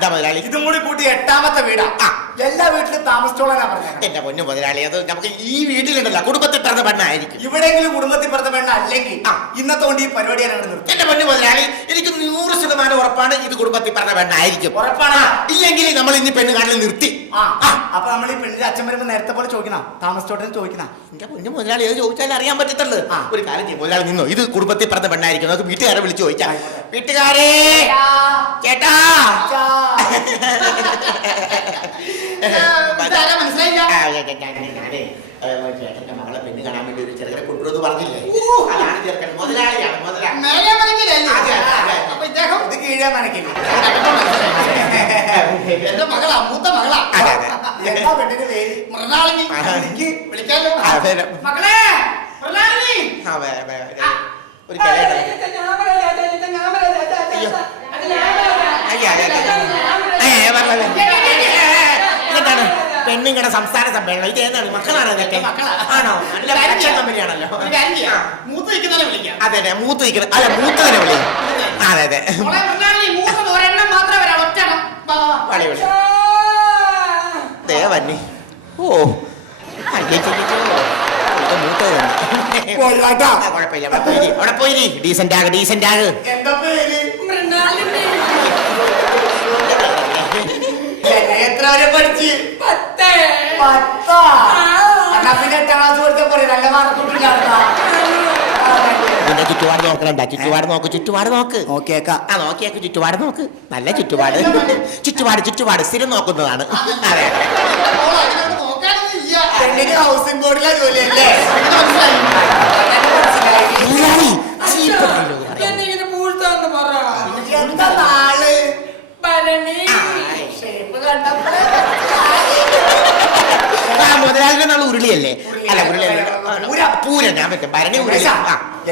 എന്താ മുതലാളി? ഇതും കൂടി കൂട്ടി 8ാമത്തെ വീടാ. എല്ലാ വീട്ടിലും താമസിച്ചോളാനാ പറഞ്ഞത്. എന്റെ പൊന്നു മുതലാളി, അത് നമുക്ക് ഈ വീട്ടിലുണ്ടല്ലോ കുടുംബത്തിൽ പിറന്ന പെണ്ണായിരിക്കും. ഇവിടെയെങ്കിലും കുടുംബത്തിൽ പിറന്ന പെണ്ണ അല്ലെങ്കിൽ ഇന്നത്തെ കൊണ്ട് ഈ പരിപാടി ഞാൻ നിർത്തും. എന്റെ പൊന്നു മുതലാളി, എനിക്ക് 100% ഉറപ്പാണ് ഇത് കുടുംബത്തിൽ പിറന്ന പെണ്ണായിരിക്കും. ഉറപ്പാണ്. ഇല്ലെങ്കിൽ നമ്മൾ ഇനി പെണ്ണ് കാണൽ നിർത്തി. അപ്പൊ നമ്മൾ ഈ പെണ്ണിന്റെ അച്ഛൻ വരുമ്പോ നേരത്തെ പോലെ ചോദിക്കണം, താമസിച്ചോട്ടെ ചോദിക്കണം. എന്റെ പൊന്നു മുതലാളി, അത് ചോദിച്ചാൽ അറിയാൻ പറ്റത്തുള്ളൂ. ഒരു കാര്യം ചെയ്യും മുതലാളി, നിന്നോ, ഇത് കുടുംബത്തിൽ പിറന്ന പെണ്ണായിരിക്കും. നമുക്ക് വീട്ടുകാരെ വിളിച്ചു ചോദിക്കാം. വീട്ടുകാരെ, ചേട്ടാ, ചേട്ടന്റെ മകളെ പെണ്ണ് കാണാൻ വേണ്ടി ഒരു ചെറുക്കനെ കൊണ്ടുവന്ന് പറഞ്ഞില്ലേ? അതാണ് ചെറുക്കൻ. മുതലാളിയാണ് ഇത് കീഴാ മനക്കില്ല. എന്റെ മകളാ, മൂത്ത മകളാ. എന്താ പെണ്ണിന്റെ പേര്? മൃണാളിനി. വിളിക്കാലോ മകളെ. ഒരു ഇതെന്താണ് പെണ്ണുങ്ങളുടെ സംസ്ഥാന സമ്മേളനം? ഇത് ഏതാണ്? മക്കളാണ് ഇതൊക്കെ? ആണോ? നല്ല ആക്ഷൻ കമ്പനിയാണല്ലോ. മൂത്ത് നിൽക്കുന്നവരെ വിളിക്കാം. അതെ അതെ, മൂത്ത് നിൽക്കുന്നത്. അല്ല, മൂത്തതിനെ വിളിക്കാം. അതെ അതെ, ദേവന്നി. ഓ, കുഴപ്പമില്ല, അവിടെ പോയി ഡീസന്റ് ആകെ, ഡീസന്റ് ആകെ. എന്താ പേര്? എത്ര വരെ പഠിച്ച്? 10. പിന്നെ 8ാം ക്ലാസ് കൊടുത്ത പോലെ നല്ല മാർക്കൊന്നും ഇതിന്റെ ചുറ്റുപാട് നോക്കണ്ട. ചുറ്റുപാട് നോക്ക്, ചുറ്റുപാട് നോക്ക്. നോക്കിയേക്കാം. നോക്കിയേക്ക്, ചുറ്റുപാട് നോക്ക്. നല്ല ചുറ്റുപാട്, ചുറ്റുപാട് ചുറ്റുപാട് സ്ഥിരം നോക്കുന്നതാണ്. അതെ, ഹൗസിംഗ് ബോർഡിലെ ജോലിയല്ലേ? എന്താ നാള്? മുതലാളിന്റെ നാള് ഉരുളിയല്ലേ? അല്ല, ഉരുളിയല്ലേ, പൂരം. ഞാൻ പറ്റും ഭരണി ഉരുളി.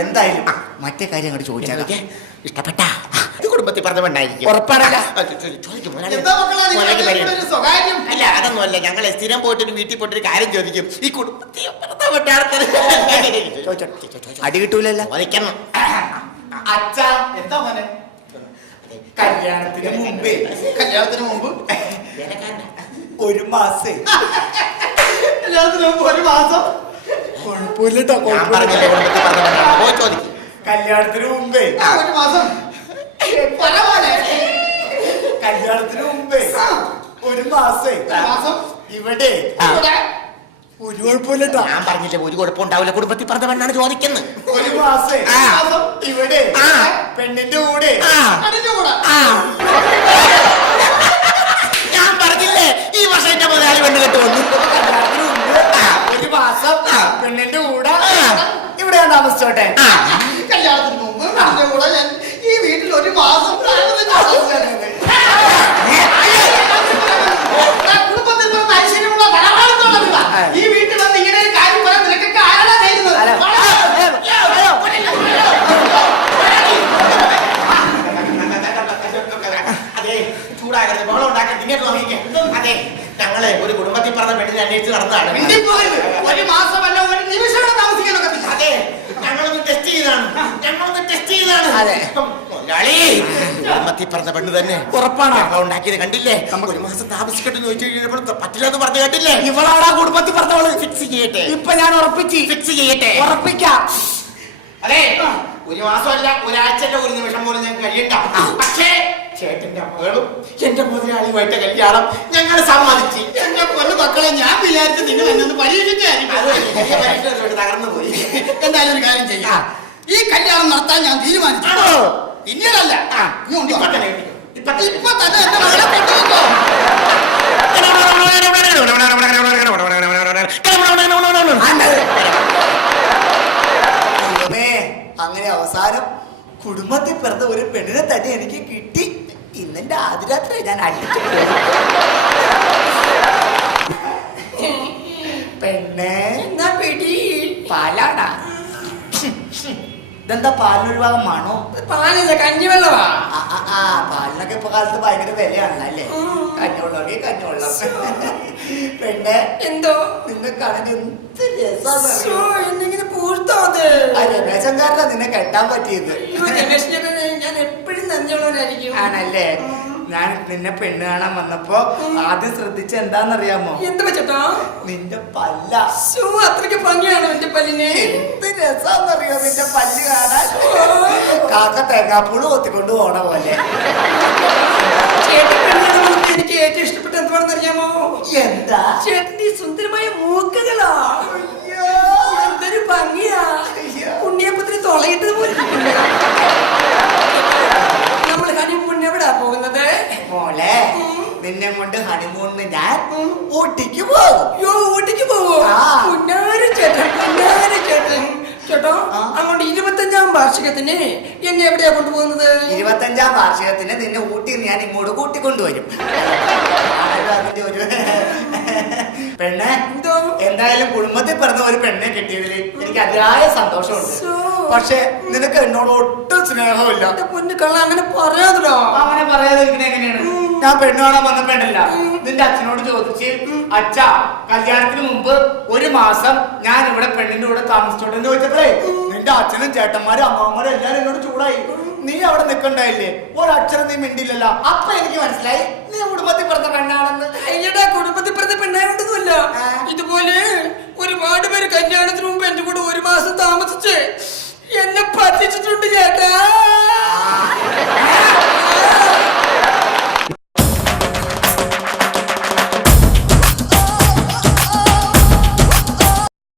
എന്തായാലും മറ്റേ കാര്യം അങ്ങോട്ട് ചോദിച്ചാൽ ഇഷ്ടപ്പെട്ട കുടുംബത്തിൽ പറഞ്ഞ പെണ്ണായിരിക്കും. ഉറപ്പാണല്ലോ. അല്ല, അതൊന്നുമല്ല. ഞങ്ങളെ സ്ഥിരം പോയിട്ടൊരു വീട്ടിൽ പോയിട്ടൊരു കാര്യം ചോദിക്കും. ഈ കുടുംബത്തിൽ അടി കിട്ടൂലല്ലോ. ചോദിക്കണം. അച്ഛാ, എന്താ മോനെ? കല്യാണത്തിന് മുമ്പ് ഒരു മാസം കുഴപ്പമില്ലട്ടോ. കല്യാണത്തിന് മുമ്പേ ഒരു മാസം ഇവിടെ ഒരു കുഴപ്പമില്ലട്ടോ. ഞാൻ പറഞ്ഞില്ലേ, ഒരു കുഴപ്പമുണ്ടാവില്ല. കുടുംബത്തിൽ പറഞ്ഞ പെണ്ണാണ് ചോദിക്കുന്നത്. ഒരു മാസം ഇവിടെ പെണ്ണിന്റെ കൂടെ. ഞാൻ പറഞ്ഞില്ലേ, ഈ വർഷം എന്റെ മുതലാളി പെണ്ണ് കെട്ട് വന്നു. ഒരു മാസം പെണ്ണിന്റെ കൂടെ ഇവിടെ താമസിച്ചോട്ടെ. കല്യാണത്തിന് മുമ്പ് കൂടെ ഞാൻ ഈ വീട്ടിൽ ഒരു മാസം കുടുംബത്തിൽ ഐശ്വര്യമുള്ള ധനമാണെന്നുള്ളതാ. ഈ വീട്ടിൽ വന്ന് ഇങ്ങനെ ഒരു കാര്യം പറയാൻ നിനക്കൊക്കെ ആരാ ചെയ്യുന്നത്? അതെ, ചൂടാകരുത്, ബഹളം ഉണ്ടാക്കരുത്. ഇങ്ങോട്ട് നോക്കിക്കേ. അതെ, ഞങ്ങളെ ഒരു കുടുംബത്തിൽ പറഞ്ഞ പെണ്ണിനെ അന്വേഷിച്ച് നടന്നതാണ്. ഒരു മാസമല്ല, ഒരു നിമിഷം താമസിക്കാനൊക്കെ. അതെ, ഞങ്ങളൊന്ന് ടെസ്റ്റ് ചെയ്താണ്. അതെ, കുടുംബത്തിൽ പറഞ്ഞ പെണ്ണ് തന്നെ. ഉറപ്പാണ്. ഉണ്ടാക്കിയത് കണ്ടില്ലേ? ഒരു മാസം താമസിക്കട്ടെ ചോദിച്ചു കഴിഞ്ഞപ്പോൾ പറ്റില്ലെന്ന് പറഞ്ഞു കേട്ടില്ലേ? ഇവളാടാ കുടുംബത്തിൽ പറഞ്ഞവള്. ഫിക്സ് ചെയ്യട്ടെ. ഇപ്പൊ ഞാൻ ഉറപ്പിച്ച് ഫിക്സ് ചെയ്യട്ടെ. ഉറപ്പിക്കാം. അതെ, ഒരു മാസമല്ല, ഒരാഴ്ചന്റെ ഒരു നിമിഷം പോലും ഞാൻ കഴിയണ്ട. പക്ഷേ ചേട്ടന്റെ മകളും എന്റെ മുതലാളിയുമായിട്ട് കല്യാണം ഞങ്ങൾ സമ്മതിച്ചു. എന്റെ പൊന്നു മക്കളെ, ഞാൻ വിചാരിച്ചു നിങ്ങൾ എന്നെ പരീക്ഷിച്ചായിരിക്കും. തകർന്നു പോയി. എന്തായാലും ഒരു കാര്യം ചെയ്യാം. ഈ കല്യാണം നടത്താൻ ഞാൻ തീരുമാനിച്ചു. പിന്നീടല്ല, ഇപ്പൊ തന്നെ എന്റെ മകളെ കെട്ടിക്കോ. അങ്ങനെ അവസാനം കുടുംബത്തിൽ പിറന്ന ഒരു പെണ്ണിനെ തന്നെ എനിക്ക് കിട്ടി. ഇന്നെന്റെ ആദ്യരാത്രി ഞാൻ അടിച്ചു. പെണ്ണെ പാലാടാ. ഇതെന്താ പാലിനൊഴിവാകമാണോ? പാലില്ല, കഞ്ഞിവെള്ളമാ. പാലിനൊക്കെ ഇപ്പൊ കാലത്ത് ഭയങ്കര വിലയാണല്ലേ. കഞ്ഞിവെള്ളമൊക്കെ കഞ്ഞിവെള്ളം. പെണ്ണെ, എന്തോ നിന്നെ കാണാൻ എന്ത് രസമാണ്. രമേശൻകാരനാ നിന്നെ കെട്ടാൻ പറ്റിയത്. ഞാൻ എപ്പോഴും നന്ദിയുള്ളവരായിരിക്കും. ആണല്ലേ? ഞാൻ നിന്നെ പെണ്ണ് കാണാൻ വന്നപ്പോ ആദ്യം ശ്രദ്ധിച്ച എന്താന്നറിയാമോ? എന്ത് വെച്ചോ? നിന്റെ പല്ല. അത്രയ്ക്ക് ഭംഗിയാണോ എന്റെ പല്ലിന്? എന്ത് രസാന്നറിയോ നിന്റെ പല്ല് കാണാൻ? കാക്ക തേങ്ങാപ്പൂള് കൊത്തിക്കൊണ്ട് പോണ പോലെ. എനിക്ക് ഏറ്റവും ഇഷ്ടപ്പെട്ട എന്താണെന്ന് അറിയാമോ? എന്താ? ചേട്ടന്റെ ഈ സുന്ദരമായ മൂക്കുകളാ. എന്തൊരു ഭംഗിയാ. ഉണ്ണിയപ്പത്തിന് തുളയിട്ടത് പോലെ. നമ്മൾ ഹണിമൂണിന് എവിടാ പോകുന്നത്? മോളെ നിന്നെ കൊണ്ട് ഹണിമൂണിന് ഞാൻ ഊട്ടിക്ക് പോകും. ഊട്ടിക്ക് പോവോ? ചേട്ടൻ ചേട്ടോ അങ്ങോട്ട് 25ാം വാർഷികത്തിന് എന്നെ എവിടെയാ കൊണ്ടുപോകുന്നത്? 25ാം വാർഷികത്തിന് നിന്നെ ഊട്ടി ഞാൻ ഇങ്ങോട്ട് കൂട്ടിക്കൊണ്ടുവരും. അതിന്റെ ഒരു പെണ്ണെ, എന്തായാലും കുടുംബത്തിൽ പിറന്ന ഒരു പെണ്ണെ കിട്ടിയതിൽ എനിക്ക് അതിയായ സന്തോഷമുണ്ട്. പക്ഷെ നിനക്ക് എന്നോട് ഒട്ടും സ്നേഹമില്ല. പൊന്നു കള്ള അങ്ങനെ പറയാതല്ലോ. അങ്ങനെ പറയാതിരിക്കണ എങ്ങനെയാണ്? ഞാൻ പെണ്ണ് കാണാൻ വന്ന പെണ്ണല്ല. നിന്റെ അച്ഛനോട് ചോദിച്ച്, അച്ഛാ കല്യാണത്തിന് മുമ്പ് 1 മാസം ഞാൻ ഇവിടെ പെണ്ണിന്റെ കൂടെ താമസിച്ചോട്ടെന്ന് ചോദിച്ചപ്പോഴേ നിന്റെ അച്ഛനും ചേട്ടന്മാരും അമ്മമാരും എല്ലാരും എന്നോട് ചൂടായി. നീ അവിടെ നിൽക്കണ്ടായില്ലേ? ഒരക്ഷരം നീ മിണ്ടില്ലല്ലോ. അപ്പൊ എനിക്ക് മനസ്സിലായി നീ കുടുംബത്തിൽ പിറന്ന പെണ്ണാണെന്ന്. അയ്യടാ, കുടുംബത്തിൽ പിറന്ന പെണ്ണായോണ്ടൊന്നുമല്ല. ഇതുപോലെ ഒരുപാട് പേര് കല്യാണത്തിന് മുമ്പ് എന്റെ കൂടെ 1 മാസം താമസിച്ച് എന്നെ പറ്റിച്ചിട്ടുണ്ട് ചേട്ടാ.